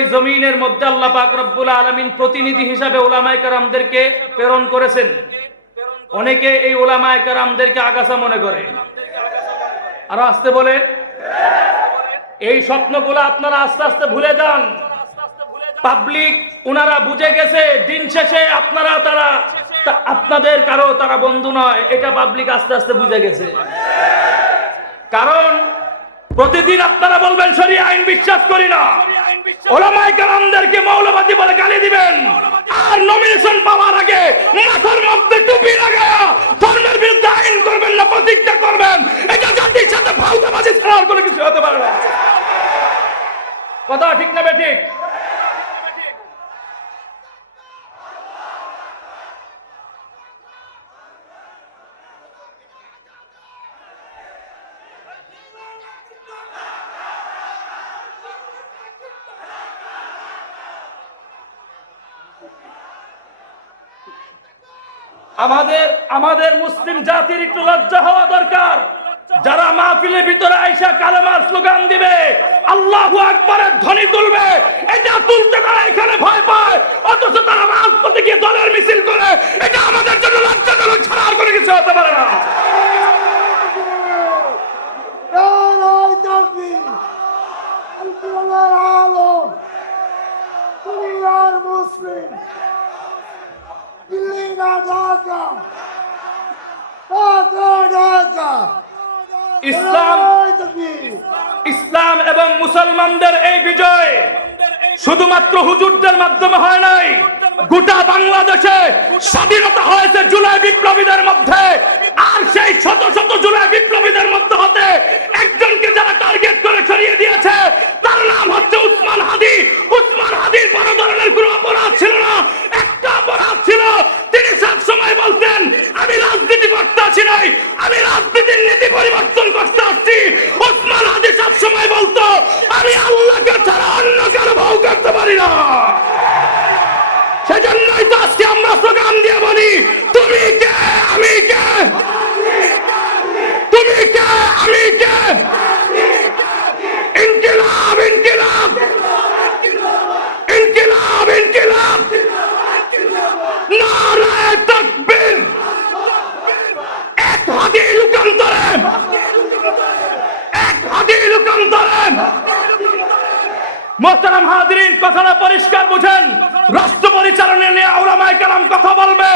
এই জমিনের মধ্যে আল্লাহ পাক রব্বুল আলামিন প্রতিনিধি হিসাবে উলামায়ে কেরামদেরকে প্রেরণ করেছেন। অনেকে এই উলামায়ে কেরামদেরকে আগাছা মনে করে। আরো আসতে বলেন, এই স্বপ্নগুলো আপনারা আস্তে আস্তে ভুলে যান। পাবলিক উনারা বুঝে গেছে দিন শেষে আপনাদের কারো তারা বন্ধু নয়, এটা পাবলিক আস্তে আস্তে বুঝে গেছে। কারণ প্রতিদিন আপনারা বলবেন শরিয়া আইন বিশ্বাস করি না, উলামায়ে কেরামদেরকে মৌলবাদী বলে গালি দিবেন, আর নমিনেশন পাওয়ার আগে মাথার মধ্যে টুপি লাগায়া ধর্মের বিরুদ্ধে আইন করবেন না, প্রতিজ্ঞা করবেন। এটা জাতির সাথে ফালতুবাজি ছাড়া আর কোনো কিছু হতে পারে না। কথা ঠিক না বেঠিক? আমাদের মুসলিম জাতির একটু লজ্জা হওয়া দরকার। যারা মাহফিলের ভিতরে আইসা কালেমার স্লোগান দিবে, আল্লাহু আকবারের ধ্বনি তুলবে, এটা তুলতে তারা এখানে ভয় পায়, অথচ তারা রাজপথে গিয়ে দলের মিছিল করে, এটা আমাদের জন্য লজ্জাজনক ছাড়া আর কোনো কিছু হতে পারে না। ইসলাম এবং মুসলমানদের এই বিজয় শুধুমাত্র হুজুরদের মাধ্যমে হয় নাই, গোটা বাংলাদেশে স্বাধীনতা হয়েছে জুলাই বিপ্লবীদের মধ্যে। আর সেই শত শত জুলাই বিপ্লবীদের মধ্যে হতে একজনকে যারা টার্গেট করে সরিয়ে দিয়েছে, তার নাম হচ্ছে উসমান হাদি। উসমান হাদির কোনো ধরনের কোনো অপরাধ ছিল না, একটা অপরাধ ছিল, তিনি সব সময় বলতেন আমি রাজনীতি করতে আসি নাই, আমি রাজনীতির নীতি পরিবর্তন করতে আসছি। উসমান হাদি সব সময় বলতো আমি আল্লাহকে ছাড়া অন্য কারো ভয় করতে পারি না। সেজন্যই তো আজকে আমরা স্লোগান দিয়ে বলি, তুমি কে আমি কে, তুমি কে আমি কে, ইনকিলাব ইনকিলাব ইনকিলাব ইনকিলাব, নারায়ে তাকবীর। এক হাদি লোকান্তরে, এক হাদি লোকান্তরে। মোহতারাম হাজিরিন, কথাটা পরিষ্কার বুঝেন। রাষ্ট্র পরিচালনা নিয়ে উলামায়ে কেরাম কথা বলবে,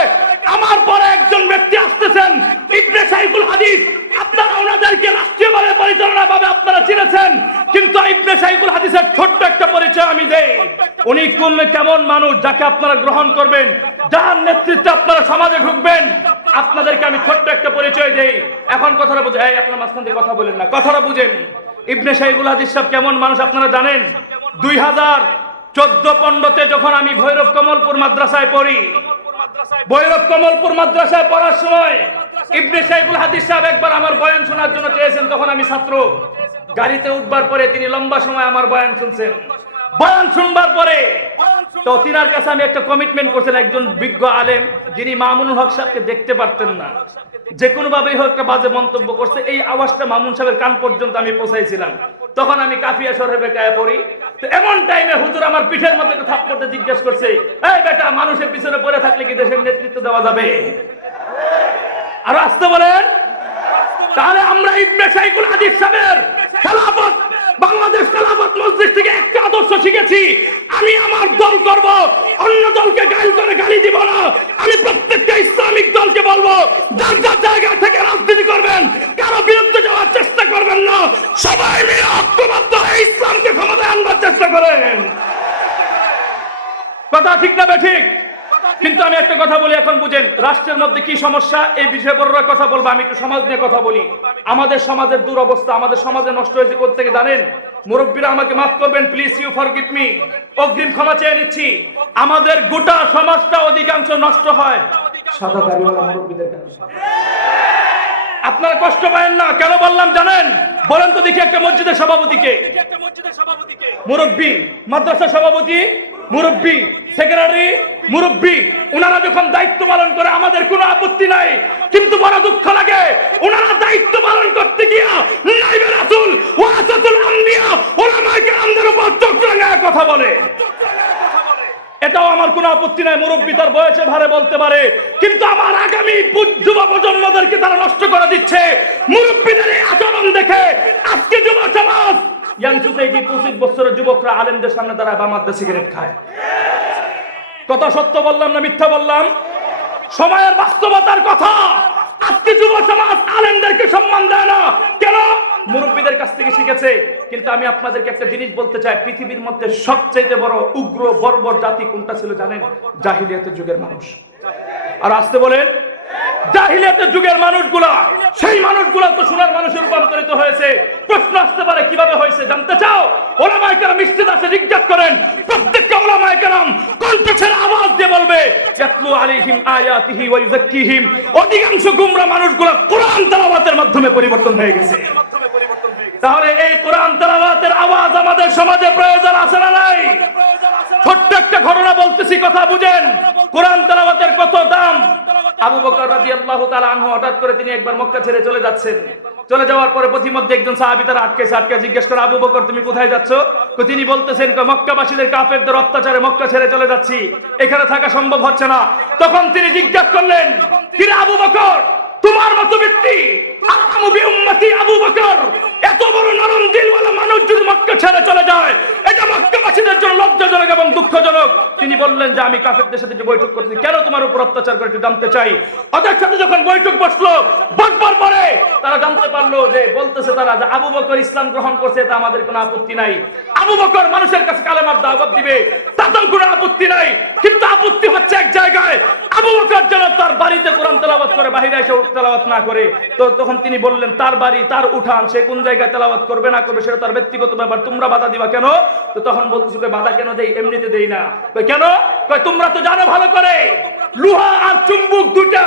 আমার পরে একজন ব্যক্তি আসতেছেন ইবনে শাইখুল হাদিস। আপনারা ওনাদেরকে রাষ্ট্রীয়ভাবে পরিচালনা ভাবে আপনারা চিনেছেন, কিন্তু ইবনে শাইখুল হাদিসের ছোট্ট একটা পরিচয় আমি দেই। উনি কেমন মানুষ যাকে আপনারা গ্রহণ করবেন, যার নেতৃত্বে আপনারা সমাজে ঢুকবেন, আপনাদেরকে আমি ছোট্ট একটা পরিচয় দেই। এখন কথাটা বুঝেন, এই আপনারা মাঝখান থেকে কথা বলেন না, কথাটা বুঝেন। ইবনে শাইখুল হাদিস সাহেব কেমন মানুষ আপনারা জানেন? 2014-15-তে যখন আমি ভৈরব কমলপুর মাদ্রাসায় পড়ি, ভৈরব কমলপুর মাদ্রাসায় পড়ার সময় ইবনে শাইখুল হাদিস সাহেব একবার আমার বয়ান শোনার জন্য চেয়েছেন। তখন আমি ছাত্র, গাড়িতে উঠবার পরে তিনি লম্বা সময় আমার বয়ান শুনছেন। বয়ান শুনবার পরে তো তিনার কাছে আমি একটা কমিটমেন্ট করছেন, একজন বিজ্ঞ আলেম যিনি মামুনুল হক সাহেবকে দেখতে পারতেন না, যে কোনো ভাবেই হোক একটা বাজে মন্তব্য করছে, এই আওয়াজটা মামুন সাহেবের কান পর্যন্ত আমি পৌঁছাইছিলাম। তখন আমি কাফিয়া শরহে বেকায়া পড়ি। তো এমন টাইমে হুজুর আমার পিঠের মধ্যে একটা থাপ্পড়ে জিজ্ঞেস করছে, এই বেটা, মানুষের পিছনে পড়ে থাকলে কি দেশের নেতৃত্ব দেওয়া যাবে? আর আসতে বলেন, তাহলে আমরা ইবনে শাইখুল হাদিস সাহেবের খেলাফত, বাংলাদেশ খেলাফত মজলিস থেকে একটা আদর্শ শিখেছি, আমি আমার দল করব, অন্য দলকে গাইল করে গালি দিব না। আমি প্রত্যেকটা ইসলামিক দলকে বলবো, যার যার জায়গা থেকে রাজনীতি করবেন, কারো বিরুদ্ধে যাওয়ার চেষ্টা করবেন না, সবাই মিলে ঐক্যবদ্ধ হয়ে ইসলামকে ক্ষমতায় আনবার চেষ্টা করেন। কথা ঠিক না বেঠিক? কিন্তু আমি একটা কথা বলি, এখন বুঝেন রাষ্ট্রের মধ্যে কি সমস্যা, এই বিষয়ে বড়রা কথা বলবো। আমি একটু সমাজ নিয়ে কথা বলি। আমাদের সমাজের দুরবস্থা, আমাদের সমাজে নষ্ট হয়েছে কোত্থেকে জানেন? মুরব্বীরা আমাকে মাফ করবেন, প্লিজ, ইউ ফরগিভ মি, অগ্রিম ক্ষমা চেয়ে নিচ্ছি। আমাদের গোটা সমাজটা অধিকাংশ নষ্ট হয় সাদা দাড়িওয়ালা মুরব্বীদের কারণে। আপনারা কষ্ট পাবেন না, কেন বললাম জানেন? বলেন তো দেখি, একটা মসজিদের সভাপতিকে, মুরব্বী, মাদ্রাসা সভাপতি মুরব্বী, সেক্রেটারি মুরব্বী ওনারা যখন দায়িত্ব পালন করে আমাদের কোনো আপত্তি নাই, কিন্তু বড় দুঃখ লাগে ওনারা দায়িত্ব পালন করতে গিয়া নাইবে রাসূল ওয়াসাতুল আম্বিয়া উলামায়ে কেরামদের উপর চোখ রাঙায় কথা বলে। এটাও আমার কোনো আপত্তি নাই, মুরব্বী তার বয়সে ভারে বলতে পারে, কিন্তু আমার আগামী যুব প্রজন্মদেরকে তারা নষ্ট করে দিচ্ছে। মুরব্বীদের এই আচরণ দেখে আজকে যুব সমাজ ইয়াং সোসাইটি 25 বছরের যুবকরা আলেমদের সামনে দাঁড়ায় বা মাদ্রাসা সিগারেট খায়। কথা সত্য বললাম না মিথ্যা বললাম? সময়ের বাস্তবতার কথা। আজকে যুব সমাজ আলেমদেরকে সম্মান দেয় না কেন? মুরব্বীদের কাছ থেকে শিখেছে। কিন্তু আমি আপনাদেরকে একটা জিনিস বলতে চাই, পৃথিবীর মধ্যে সবচেয়ে বড় উগ্র বর্বর জাতি কোনটা ছিল জানেন? জাহিলিয়াতের যুগের মানুষ। আর আসতে বলেন জাহিলিয়াতের যুগের মানুষগুলা, সেই মানুষগুলা তো সোনার মানুষে রূপান্তরিত হয়েছে। প্রশ্ন আসতে পারে কিভাবে হয়েছে জানতে চাও? ওলামায়ে কেরাম ইস্তিদাসে জিজ্ঞাসা করেন, প্রত্যেকটা ওলামায়ে কেরাম কণ্ঠ ছেড়ে আওয়াজ দিয়ে বলবে ইয়াতলু আলাইহিম আয়াতিহি ওয়া ইউযাক্কিহিম। অধিকাংশ গোমরা মানুষগুলা কোরআন তেলাওয়াতের মাধ্যমে পরিবর্তন হয়ে গেছে। তাহলে এই কোরআন তেলাওয়াতের আওয়াজ আমাদের সমাজে প্রয়োজন আছে না নাই? ছোট্ট একটা ঘটনা বলতেছি, কথা বুঝেন। কোরআন তেলাওয়াতের কত দাম। আবু বকর রাদিয়াল্লাহু তাআলা আনহু হঠাৎ করে তিনি একবার মক্কা ছেড়ে চলে যাচ্ছেন। চলে যাওয়ার পরে পথিমধ্যে একজন সাহাবী তার আটকে জিজ্ঞেস করে, আবু বকর তুমি কোথায় যাচ্ছ? তিনি বলতেছেন মক্কাবাসীদের কাফেরদের অত্যাচারে মক্কা ছেড়ে চলে যাচ্ছি, এখানে থাকা সম্ভব হচ্ছে না। তখন তিনি জিজ্ঞাসা করলেন, কি রে আবু বকর, তোমার মতো ব্যক্তি আরহামু বিউম্মতি আবু বকর, এত বড় নরম দিলওয়ালা মানুষ যদি মক্কা ছেড়ে চলে যায়, এটা মক্কাবাসীদের জন্য লজ্জাজনক এবং দুঃখজনক। তিনি বললেন যে আমি কাফেরদের সাথে যে বৈঠক করতেছি, কেন তোমার উপর অত্যাচার করে একটু জানতে চাই। ওদের সাথে যখন বৈঠক বসলো, বসবার পরে তারা জানতে পারলো যে বলতেছে তারা যে আবু বকর ইসলাম গ্রহণ করছে, তা আমাদের কোনো আপত্তি নাই। আবু বকর মানুষের কাছে কালেমার দাওয়াত দিবে, তাতেও কোনো আপত্তি নাই। কিন্তু আপত্তি হচ্ছে এক জায়গায়, আবু বকর যেন তার বাড়িতে কোরআন তেলাওয়াত করে বাহিরে এসে তেলাওয়াত না করে। তো তখন তিনি বললেন তার বাড়ি তার উঠান, সে কোন জায়গায় তেলাওয়াত করবে না করবে সেটা তার ব্যক্তিগত ব্যাপার, তোমরা বাধা দিবা কেন? তো তখন বলতেছে বাধা কেন দেই, এমনিতে দেই না। কেন? তোমরা তো জানো ভালো করে লোহা আর চুম্বক দুটা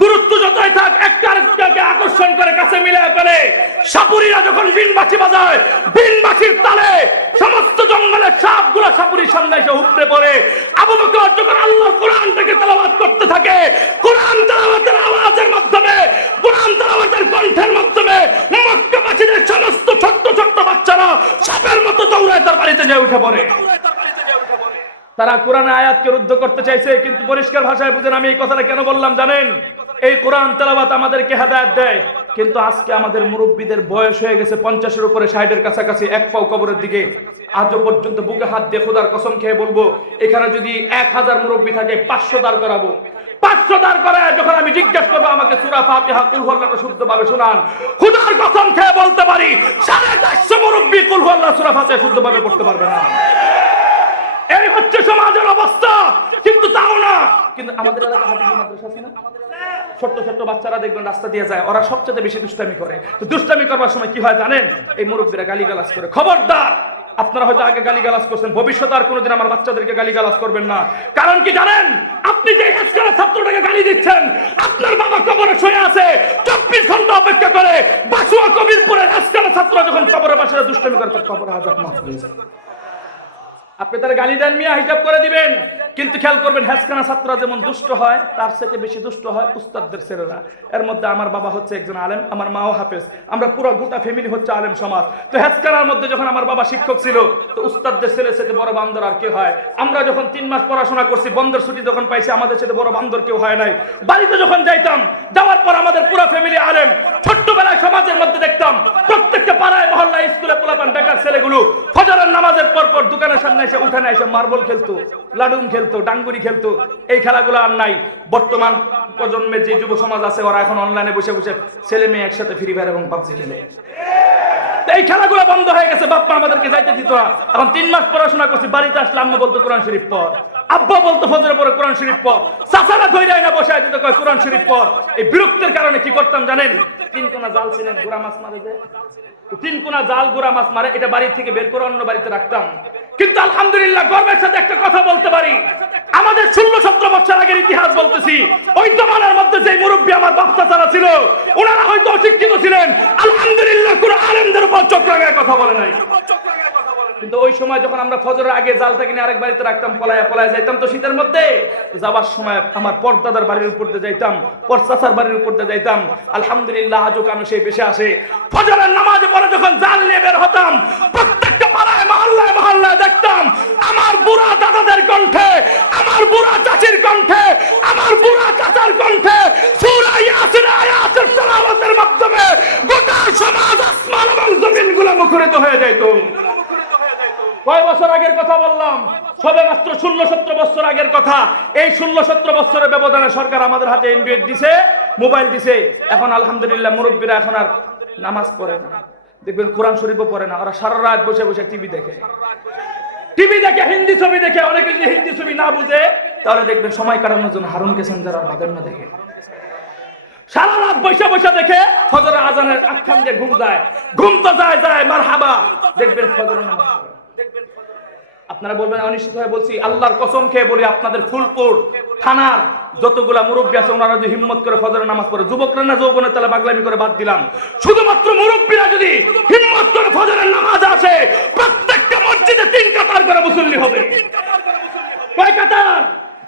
দূরত্ব যতই থাক একটা আরেকটাকে আকর্ষণ করে কাছে মিলায় ফেলে। সাপুরীরা যখন বিনবাঁশি বাজায়, বিনবাঁশির তালে সমস্ত জঙ্গলের সাপগুলো সাপুরীর সামনে এসে উপড়ে পড়ে। আবু বকর যখন আল্লাহর কোরআনটাকে তেলাওয়াত করতে থাকে, কোরআন তেলাওয়াতের আওয়াজের মাধ্যমে, কোরআন তেলাওয়াতের কণ্ঠের মাধ্যমে মক্কাবাসীদের সমস্ত ছোট্ট ছোট্ট বাচ্চারা সাপের মতো দৌড়ায় তার বাড়িতে যেয়ে উঠে পড়ে। তারা কোরআনের আয়াতকে রুদ্ধ করতে চাইছে, কিন্তু পরিষ্কার ভাষায় বুঝেন আমি এই কথাটা কেন বললাম জানেন? এই কোরআন তেলাওয়াত আমাদেরকে হেদায়েত দেয়, কিন্তু আজকে আমাদের মুরব্বীদের বয়স হয়ে গেছে 50-এর উপরে, 60-এর কাছাকাছি, এক পাও কবরের দিকে। আজও পর্যন্ত বুকে হাত দিয়ে খোদার কসম খেয়ে বলবো, এখানে যদি 1000 মুরব্বী থাকে 500 দাঁড় করাবো। 500 দাঁড় করায় যখন আমি জিজ্ঞাসা করবো আমাকে সূরা ফাতিহা কুল হুয়াল্লাহটা শুদ্ধভাবে শোনান, খোদার কসম খেয়ে বলতে পারি 450 মুরব্বী কুল হুয়াল্লাহ সূরা ফাতিহা শুদ্ধভাবে পড়তে পারবে না। এই হচ্ছে সমাজের অবস্থা। কিন্তু তাও না, কিন্তু আমাদের এলাকায় হাফেজ মাদ্রাসা আছে না, ছোট্ট ছোট্ট বাচ্চারা দেখবেন রাস্তা দিয়ে যায়, ওরা সবচেয়ে বেশি দুষ্টামি করে। তো দুষ্টামি করবার সময় কি হয় জানেন? এই মুরব্বীরা গালিগালাজ করে। খবরদার, আপনারা হয়তো আগে গালিগালাজ করছেন, ভবিষ্যতে আর কোনোদিন আমার বাচ্চাদেরকে গালিগালাজ করবেন না। কারণ কি জানেন? আপনি যে আজকের ছাত্রটাকে গালি দিচ্ছেন, আপনার বাবা কবরে শুয়ে আছে, 24 ঘন্টা অপেক্ষা করে বাসুয়া কবিরপুরের আজকের ছাত্র যখন কবরে পাশে দুষ্টামি করে, তার কবরে আযাব মাফ হয়ে যায়। আপনি তারা গালি দেন, মিয়া হিসাব করে দিবেন। কিন্তু খেয়াল করবেন, হেসখানা ছাত্ররা যেমন দুষ্ট হয়, তার থেকে বেশি দুষ্ট হয় উস্তাদদের ছেলেরা। এর মধ্যে আমার বাবা হচ্ছে একজন আলেম, আমার মাও হাফেজ, আমরা পুরো গোটা ফ্যামিলি হচ্ছে আলেম সমাজ। তো হেসখানার মধ্যে যখন আমার বাবা শিক্ষক ছিল, তো উস্তাদদের ছেলে সাথে বড় বান্দর আর কেউ হয়? আমরা যখন 3 মাস পড়াশোনা করছি, বন্ধের ছুটি যখন পাইছি, আমাদের সাথে বড় বান্দর কেউ হয় নাই। বাড়িতে যখন যাইতাম, যাওয়ার পর আমাদের পুরো ফ্যামিলি আলেম। ছোট্টবেলায় সমাজের মধ্যে দেখতাম প্রত্যেকটা পাড়ায় মহল্লা স্কুলে পোলাপান ঢাকার ছেলেগুলো ফজরের নামাজের পর পর দোকানের সামনে এসে উঠানে এসে মার্বল খেলতো, লাডুম খেলতো, ডাঙ্গুরি খেলতো। এই খেলাগুলো আর নাই। বর্তমান প্রজন্মের যে যুব সমাজ আছে, ওরা এখন অনলাইনে বসে বসে ছেলে মেয়ে একসাথে ফ্রি ফায়ার এবং পাবজি খেলে। এই খেলাগুলো বন্ধ হয়ে গেছে। বাপ মা আমাদেরকে যাইতে দিত না। এখন 3 মাস পড়াশোনা করছি, বাড়িতে আসলে আম্মা বলতো কোরআন শরীফ পড়, আব্বা বলতো ফজরের পরে কোরআন শরীফ পড়, চাচারা ধইরাই না বসায় দিত কয় কোরআন শরীফ পড়। এই বিরক্তির কারণে কি করতাম জানেন? 3 কোনা জাল ছিলেন, গুড়া মাছ মারে যে 3 কোনা জাল গুড়া মাছ মারে, এটা বাড়ি থেকে বের করে অন্য বাড়িতে রাখতাম। কিন্তু আলহামদুলিল্লাহ গর্বের সাথে একটা কথা বলতে পারি, আমাদের 16-17 বছর আগের ইতিহাস বলতেছি, ওই জমানার মধ্যে যে মুরব্বী আমার বাপ চাচারা ছিল, ওনারা হয়তো অশিক্ষিত ছিলেন, আলহামদুলিল্লাহ কোন আলেমদের উপর চোখ রাঙায় কথা বলে নাই। কিন্তু ওই সময় যখন আমরা ফজরের আগে জালটা কিনে আরেক বাড়িতে রাখতাম, পলায়া পলায়া যাইতাম তো শীতের মধ্যে, যাবার সময় আমার পরদাদার বাড়ির উপর দিয়ে যাইতাম, পর চাচার বাড়ির উপর দিয়ে যাইতাম। আলহামদুলিল্লাহ আজও কানো সেই বেশে আসে। ফজরের নামাজে পরে যখন জাল নিয়ে বের হতাম, প্রত্যেকটা পাড়ায় মহল্লায় মহল্লায় দেখতাম আমার বুড়া দাদাদের কণ্ঠে, আমার বুড়া চাচির কণ্ঠে, আমার বুড়া চাচার কণ্ঠে সূরা ইয়াসিনের আয়াতের তেলাওয়াতের মাধ্যমে গোটা সমাজ আসমান এবং জমিনগুলো মুখরিত হয়ে যেত। কয় বছর আগের কথা বললাম? সবে মাত্র 16-17 বছর আগের কথা। এই 16-17 বছরের ব্যবধানে সরকার আমাদের হাতে অ্যান্ড্রয়েড দিছে, মোবাইল দিছে। এখন আলহামদুলিল্লাহ মুরব্বীরা এখন আর নামাজ পড়ে না, দেখবেন কোরআন শরীফও পড়ে না, ওরা সারা রাত বসে বসে টিভি দেখে, হিন্দি ছবি দেখে। অনেকে যদি হিন্দি ছবি না বুঝে তাহলে দেখবেন সময় কাটানোর জন্য হারুন কেসেন যারা বাদের না দেখে, সারা রাত বসে বসে দেখে। ফজরের আজানের আখ্যান দিয়ে ঘুম যায়, ঘুম তো যায় যায় মারহাবা, দেখবেন ফজরের নামাজ। আপনারা বলবেন অনিশ্চিত হয়ে বলছি, আল্লাহর কসম খেয়ে বলি, আপনাদের ফুলপুর থানার যতগুলা মুরব্বী আছে ওনারা যদি হিম্মত করে ফজরের নামাজ পড়ে, যুবকরা না যৌবনের তাহলে পাগলামি করে বাদ দিলাম, শুধুমাত্র মুরব্বীরা যদি হিম্মত করে ফজরের নামাজ আসে, প্রত্যেকটা মসজিদে 3 কাতার করে মুসল্লি হবে। কয় কাতার?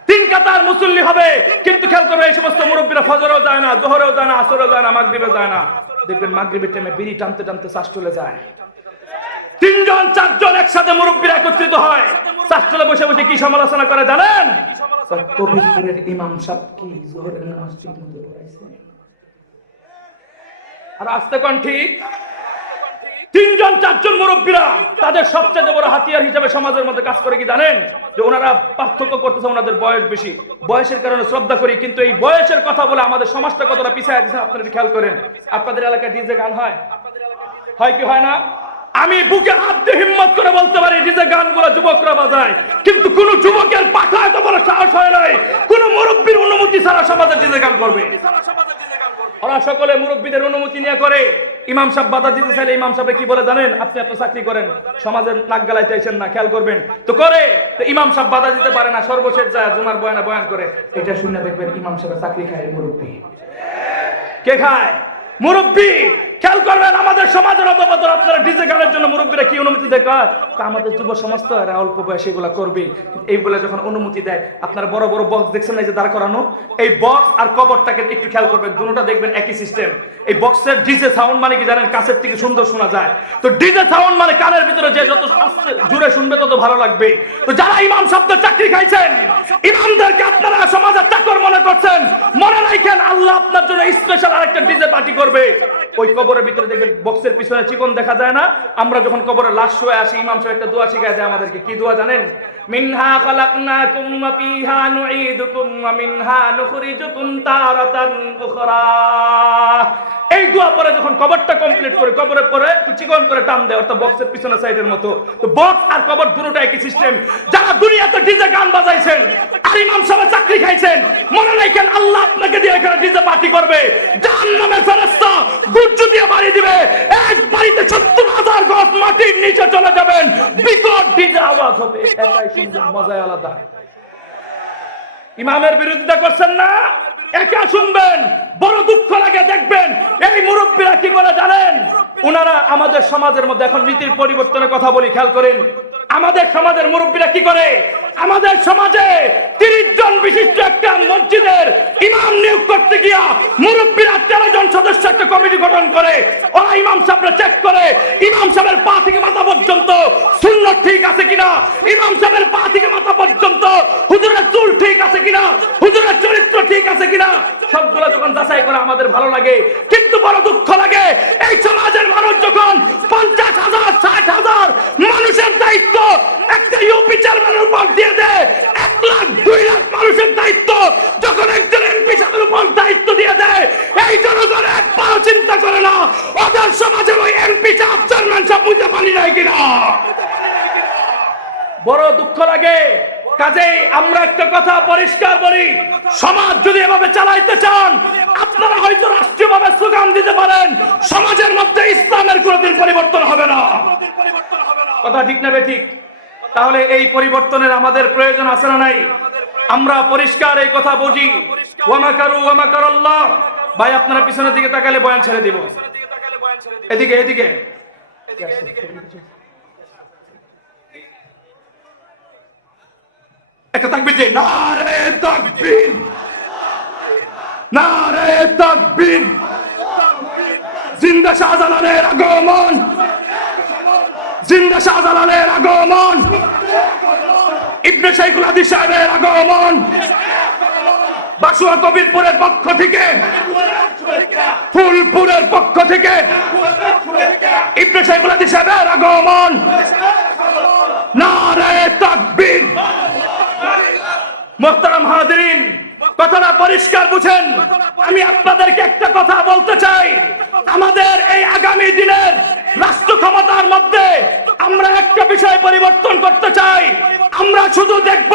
3 কাতার মুসল্লি হবে। কিন্তু খেয়াল করবে এই সমস্ত মুরব্বীরা ফজরেও যায় না, জোহরেও যায় না, আসরেও যায় না, মাগরিবে যায় না। দেখবেন মাগরিবের টাইমে বিড়ি টানতে টানতে শ্বাস চলে যায়। 3জন 4জন একসাথে মুরব্বীরা একত্রিত হয়, চারতলে বসে বসে কি সমালোচনা করে জানেন? কবিরের ইমাম সাহেব কি জোহরের নামাজ ঠিক মতো পড়াইছে? আর আস্তে কোন ঠিক? 3জন 4জন মুরব্বীরা তাদের সবচেয়ে বড় হাতিয়ার হিসেবে সমাজের মধ্যে কাজ করে কি জানেন? যে ওনারা পার্থক্য করতেছে, ওনাদের বয়স বেশি, বয়সের কারণে শ্রদ্ধা করি, কিন্তু এই বয়সের কথা বলে আমাদের সমাজটা কতটা পিছায় দিয়েছে আপনারা খেয়াল করেন। আপনাদের এলাকায় ডিজে গান হয়? হয় কি হয় না? আমি বুকে হাত দিয়ে হিম্মত করে বলতে পারি ডিজে গানগুলো যুবকরা বাজায়, কিন্তু কোন যুবকের পাঠায় এত বড় সাহস হয় নাই কোন মুরব্বীর অনুমতি ছাড়া সমাজে ডিজে গান করবে। ওরা সকলে মুরব্বীদের অনুমতি নিয়ে করে। ইমাম সাহেব বাধা দিতে চাইলে ইমাম সাহেব কি বলে জানেন? আপনি এত চাকরি করেন, সমাজের নাক গালাইতে আইছেন না, খেয়াল করবেন তো করে। তো ইমাম সাহেব বাধা দিতে পারে না, সর্বশেষ যায় জুমার বয়ানে বয়ান করে। এটা শুনে দেখবেন ইমাম সাহেব চাকরি খায় মুরব্বী। কে খায়? মুরব্বী। খেয়াল করবেন আমাদের সমাজের অপবাদর আপনারা ডিজে গানের জন্য মুরব্বীরা কি অনুমতি দেয়? আমাদের যুব সমাজ তো এরা অল্প বয়সে এগুলা করবে, এই বলে যখন অনুমতি দেয়, আপনারা বড় বড় বক্স দেখছেন না যে দাঁড় করানো, এই বক্স আর কবরটাকে একটু খেয়াল করবেন, দুটোটা দেখবেন একই সিস্টেম। এই বক্সের ডিজে সাউন্ড মানে কি জানেন? কাছের থেকে সুন্দর শোনা যায়। তো ডিজে সাউন্ড মানে কানের ভিতরে যে যত জুড়ে শুনবে তত ভালো লাগবে। তো যারা ইমাম শব্দের চাকরি খাইছেন, ইমামদেরকে আপনারা সমাজের চাকর মনে করছেন, মনে রাখেন আল্লাহ আপনার জন্য স্পেশাল আরেকটা ডিজে পার্টি করবে। ওই কবরের ভিতরে দেখবেন বক্সের পিছনে চিকন দেখা যায় না? আমরা যখন কবরে লাশ শুয়ে আসি, ইমাম সাহেব একটা দোয়া শিখায় দেয় আমাদেরকে। কি দোয়া জানেন? মিনহা খালাকনাকুম ওয়া ফিহা নুঈদুকুম ওয়া মিনহা নুখরিজুকুম তারাতান উখরা। এই দোয়া পরে যখন কবরটা কমপ্লিট করে কবরের পরে একটু চিকন করে টান দেয়, অর্থাৎ বক্সের পিছনে সাইডের মতো। তো বক্স আর কবর দুটোটা একই সিস্টেম। যারা দুনিয়াতে ডিজে গান বাজাইছেন আর ইমাম সাহেব চাকরি খাইছেন, মনে রাখেন আল্লাহ আপনাকে দিয়ে এখানে ডিজে পার্টি করবে। জাহান্নামের ফেরেশতা গুজ্জু দিয়ে বাড়ি দিবে, এক বাড়িতে ৭০,০০০ গজ মাটির নিচে চলে যাবেন, বিকট ডিজে আওয়াজ হবে, একাই শুনবেন, মজাই আলাদা। ইমামের বিরোধিতা করছেন না, একা শুনবেন, বড় দুঃখ লাগে। দেখবেন এই মুরব্বীরা কি করে জানেন? ওনারা আমাদের সমাজের মধ্যে এখন নীতির পরিবর্তনের কথা বলি, খেয়াল করেন আমাদের সমাজের মুরব্বীরা কি করে? আমাদের সমাজে ৩০ জন বিশিষ্ট একটা মসজিদের ইমাম নিয়োগ করতে গিয়া মুরব্বীরা ১৩ জন সদস্য একটা কমিটি গঠন করে। ওরা ইমাম সাহেবরা চেক করে ইমাম সাহেবের পা থেকে মাথা পর্যন্ত সুন্নাত ঠিক আছে কিনা, ইমাম সাহেবের পা থেকে মাথা পর্যন্ত হুজুরের চুল ঠিক আছে কিনা, হুজুরের চরিত্র ঠিক আছে কিনা, সবগুলো যখন যাচাই করে আমাদের ভালো লাগে। কিন্তু বড় দুঃখ লাগে এই সমাজের মানুষ যখন ৫০,০০০ ৬০,০০০ মানুষের দায়িত্ব একটা ইউপি চেয়ারম্যানের উপর দিয়ে দেয়, ১ লাখ ২ লাখ মানুষের দায়িত্ব যখন একজন এমপি সাহেবের উপর দায়িত্ব দিয়ে দেয়, এই জনগণ একবারও চিন্তা করে না ওদের সমাজের ওই এমপি সাহেব চেয়ারম্যান সব বুঝতে পারি নাই কিনা। বড় দুঃখ লাগে। কাজেই আমরা একটা কথা পরিষ্কার বলি, সমাজ যদি এভাবে চালাইতে চান, আপনারা হয়তো রাষ্ট্রীয়ভাবে স্লোগান দিতে পারেন, সমাজের মধ্যে ইসলামের কোনদিন পরিবর্তন হবে না। কথা ঠিক না বেঠিক? তাহলে এই পরিবর্তনের আমাদের প্রয়োজন আছে না নাই? আমরা পরিষ্কার এই কথা বুঝি। ওয়া মাকারু ওয়া মাকারাল্লাহ। ভাই আপনারা পিছনের দিকে তাকালে বয়ান ছেড়ে দিব। এদিকে এদিকে একটা তাকবীর যে নারে তাকবীর, নারে তাকবীর, জিন্দা শাহজালালের আগমন, জিন্দা শাহজালালের আগমন, ইবনে শাইখুল হাদিস সাহেবের আগমন, বাসুয়া কবিরপুরের পক্ষ থেকে, ফুলপুরের পক্ষ থেকে ইবনে শাইখুল হাদিস সাহেবের আগমন, নারে তাকবীর। মুহতারাম হাজিরিন, কথাটা পরিষ্কার বুঝেন। আমি আপনাদেরকে একটা কথা বলতে চাই, আমাদের এই আগামী দিনের রাষ্ট্র ক্ষমতার মধ্যে আমরা একটা বিষয় পরিবর্তন করতে চাই। আমরা শুধু দেখব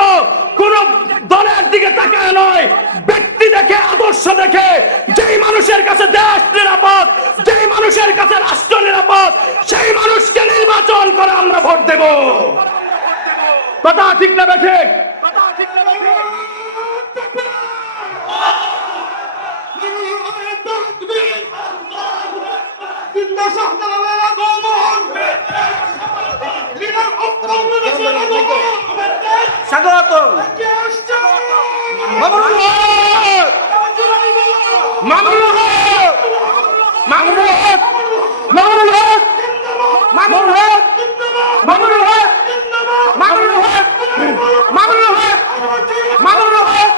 কোন দলের দিকে তাকায় নয়, ব্যক্তি দেখে, আদর্শ দেখে। যেই মানুষের কাছে দেশ নিরাপদ, যেই মানুষের কাছে রাষ্ট্র নিরাপদ, সেই মানুষকে নির্বাচন করে আমরা ভোট দেব। কথা ঠিক না বেঠিক? স্বাগতম মামুনুল হক, মামুনুল হক, মামুনুল হক, মামুনুল হক, মামুনুল হক, মামুনুল হক, মামুনুল হক, মামুনুল হক, মামুনুল হক,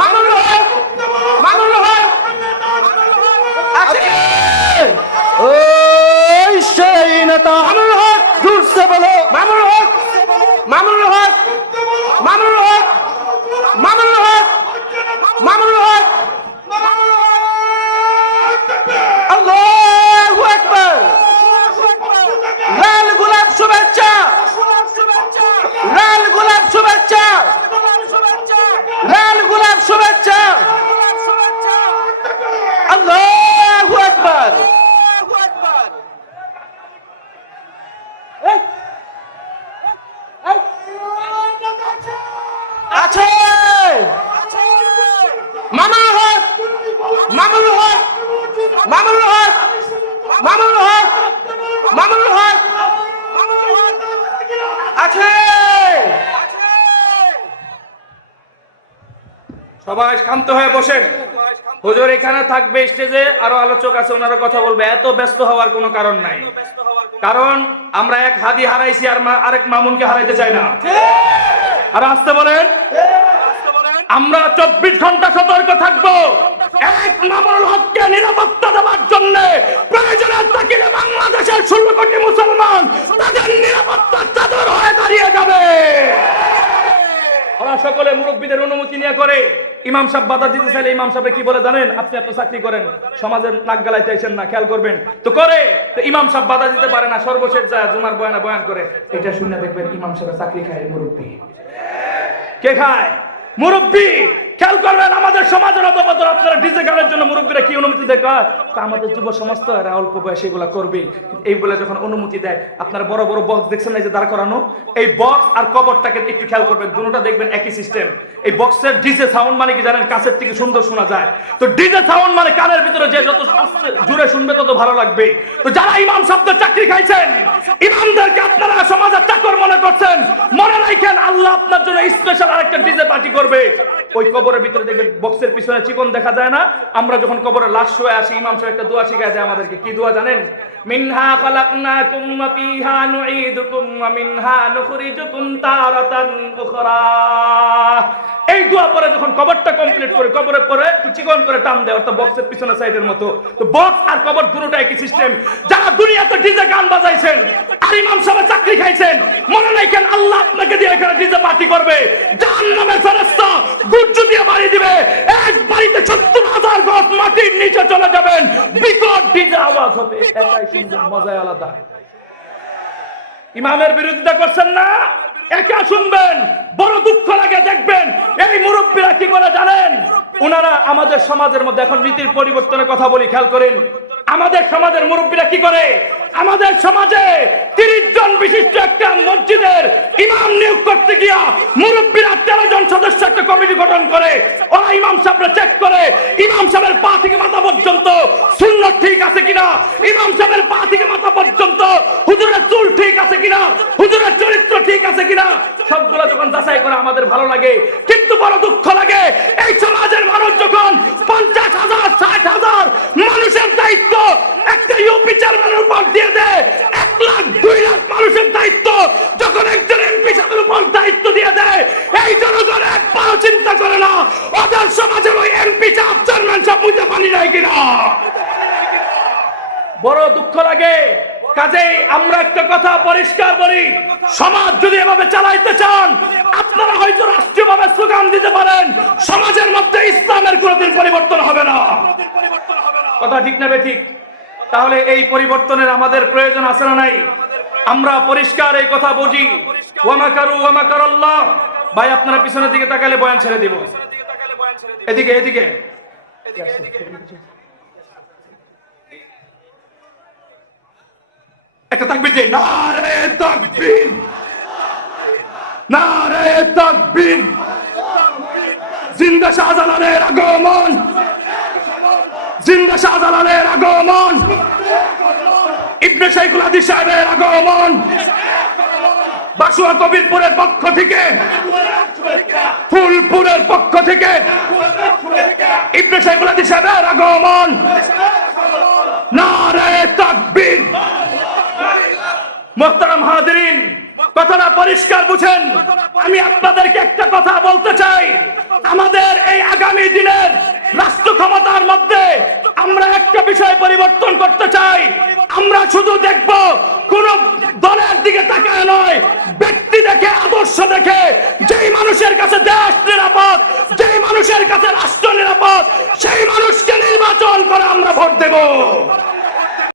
মামুনুল হক, মামুনুল হক আছে। ওই সেই নেতা মামুনুল হক, জোরসে বলো মামুনুল হক, মামুনুল হক, মামুনুল হক, মামুনুল হক, মামুনুল হক, আল্লাহু আকবার। লাল গোলাপ শুভেচ্ছা, লাল গোলাপ শুভেচ্ছা, লাল গোলাপ শুভেচ্ছা, আল্লাহু আকবার। আছে মামুনুল হক, মামুনুল হক, মামুনুল হক, মামুনুল হক, মামুনুল হক আছে। সবাই শান্ত হয়ে বসেন। হুজুর এখানে থাকবে, স্টেজে আরো আলোচক আছে, ওনারা কথা বলবে। এত ব্যস্ত হওয়ার কোনো কারণ নাই, কারণ আমরা এক হাদি হারাইছি আর আরেক মামুনকে হারাইতে চাই না। আর আসতে বলেন, আমরা 24 ঘন্টা সতর্ক থাকবো। এক মামুনুল হককে নিরাপত্তা দেওয়ার জন্য প্রয়োজনের তাকিদে বাংলাদেশের 16 কোটি মুসলমান তাদের নিরাপত্তার চাদর হয়ে দাঁড়িয়ে যাবে। ওরা সকলে মুরব্বীদের অনুমতি নিয়ে করে। ইমাম সাহেব বাধা দিতে চাইলে ইমাম সাহেব কি বলে জানেন? আপনি এত চাকরি করেন, সমাজের নাক গালায় চাইছেন না, খেয়াল করবেন তো করে। তো ইমাম সাহেব বাধা দিতে পারে না, সর্বশেষ যায় জুমার বয়ানে বয়ান করে। এটা শুনে দেখবেন ইমাম সাহেব চাকরি খায় মুরব্বী। কে খায়? মুরব্বী। খেয়াল করবেন আমাদের সমাজের অধপতন। আপনারা ডিজে গানের জন্য মুরব্বীরা কি অনুমতি দেয়? আমাদের যুব সমাজ তো এরা অল্প বয়সে এগুলা করবে, এই বলে যখন অনুমতি দেয়, আপনারা বড় বড় বক্স দেখছেন না যে দাঁড় করানো, এই বক্স আর কবরটাকে একটু খেয়াল করবেন, দুটোটা দেখবেন একই সিস্টেম। এই বক্সের ডিজে সাউন্ড মানে কি জানেন? কাছের থেকে সুন্দর শোনা যায়। তো ডিজে সাউন্ড মানে কানের ভিতরে যে যত জোরে শুনবে তত ভালো লাগবে। তো যারা ইমাম শব্দের চাকরি খাইছেন, ইমামদেরকে আপনারা সমাজের চাকর মনে করছেন, মনে রাখেন আল্লাহ আপনার জন্য স্পেশাল আরেকটা ডিজে পার্টি করবে। ওই কবরের ভিতরে দেখবেন বক্সের পিছনে চিকন দেখা যায় না? আমরা যখন কবরে লাশ শুয়ে আসি, ইমাম সাহেব একটা দোয়া শিখায় দেয় আমাদেরকে। কি দোয়া জানেন? মিনহা খালাকনাকুম ওয়া ফিহা নুঈদুকুম ওয়া মিনহা নুখরিজুকুম তারাতান উখরা। এই দোয়া পরে যখন কবরটা কমপ্লিট করে, কবরের পরে একটু চিকন করে টান দেয়, অর্থাৎ বক্সের পিছনে সাইডের মতো। তো বক্স আর কবর দুটোটা একই সিস্টেম। যারা দুনিয়াতে ডিজে গান বাজাইছেন আর ইমাম সাহেব চাকরি খাইছেন, মনে রাখেন আল্লাহ আপনাকে দিয়ে এখানে ডিজে পার্টি করবে। জাহান্নামের ফেরেশতা গুজ্জু দিয়ে বাড়ি দিবে, এক বাড়িতে 70,000 গজ মাটির নিচে চলে যাবেন, বিকট ডিজে আওয়াজ হবে, একাই শুনবেন, মজাই আলাদা। ইমামের বিরোধিতা করছেন না, একা শুনবেন, বড় দুঃখ লাগে। দেখবেন এই মুরব্বীরা কি করে জানেন? ওনারা আমাদের সমাজের মধ্যে এখন নীতির পরিবর্তনের কথা বলি, খেয়াল করেন আমাদের সমাজের মুরব্বীরা কি করে। আমাদের সমাজে 30 জন বিশিষ্ট একটা মসজিদের ইমাম নিয়োগ করতে গিয়া মুরব্বীরা 13 জন সদস্য একটা কমিটি গঠন করে। ওরা ইমাম সাহেবরা চেক করে ইমাম সাহেবের পা থেকে মাথা পর্যন্ত সুন্নাত ঠিক আছে কিনা, ইমাম সাহেবের পা থেকে মাথা পর্যন্ত হুজুরের চুল ঠিক আছে কিনা, হুজুরের চরিত্র ঠিক আছে কিনা সবগুলো যখন যাচাই করে আমাদের ভালো লাগে, কিন্তু বড় দুঃখ লাগে এই সমাজের মানুষ যখন 50,000 60,000 মানুষের দায়িত্ব একটা ইউপি চেয়ারম্যানের উপর দিয়ে দেয়, 1 লাখ 2 লাখ মানুষের দায়িত্ব যখন একজন এমপি সাহেবের উপর দায়িত্ব দিয়ে দেয়, এই জনগণ একবারও চিন্তা করে না ওদের সমাজের ওই এমপি সাহেব চেয়ারম্যান সাহেব বুঝতে পানি নাই কিনা। বড় দুঃখ লাগে। কাজেই আমরা একটা কথা পরিষ্কার বলি, সমাজ যদি এভাবে চালাইতে চান আপনারা হয়তো রাষ্ট্রীয়ভাবে স্লোগান দিতে পারেন, সমাজের মধ্যে ইসলামের কোনোদিন পরিবর্তন হবে না। কথা ঠিক না ঠিক? তাহলে এই পরিবর্তনের আমাদের প্রয়োজন আছে না নাই? আমরা পরিষ্কার এই কথা বুঝি, ওয়ামাকারু ওয়ামাকারাল্লাহ। ভাই আপনারা পিছনের দিকে তাকালে বয়ান ছেড়ে দিব। এদিকে এদিকে একটা তাকবীর দিন, নারে তাকবীর, নারে তাকবীর, জিন্দা শাহজালালের আগমন, জিন্দা শাহজালালের আগমন, ইবনে শাইখুল হাদিস সাহেবের আগমন, বাসুয়া কবিরপুরের পক্ষ থেকে, ফুলপুরের পক্ষ থেকে ইবনে শাইখুল হাদিস সাহেবের আগমন, নারে তাকবীর। মুহতারাম হাজিরিন, কথাটা পরিষ্কার বুঝেন। আমি আপনাদেরকে একটা কথা বলতে চাই, আমাদের এই আগামী দিনের রাষ্ট্র ক্ষমতার মধ্যে আমরা একটা বিষয় পরিবর্তন করতে চাই। আমরা শুধু দেখব কোন দলের দিকে তাকায় নয়,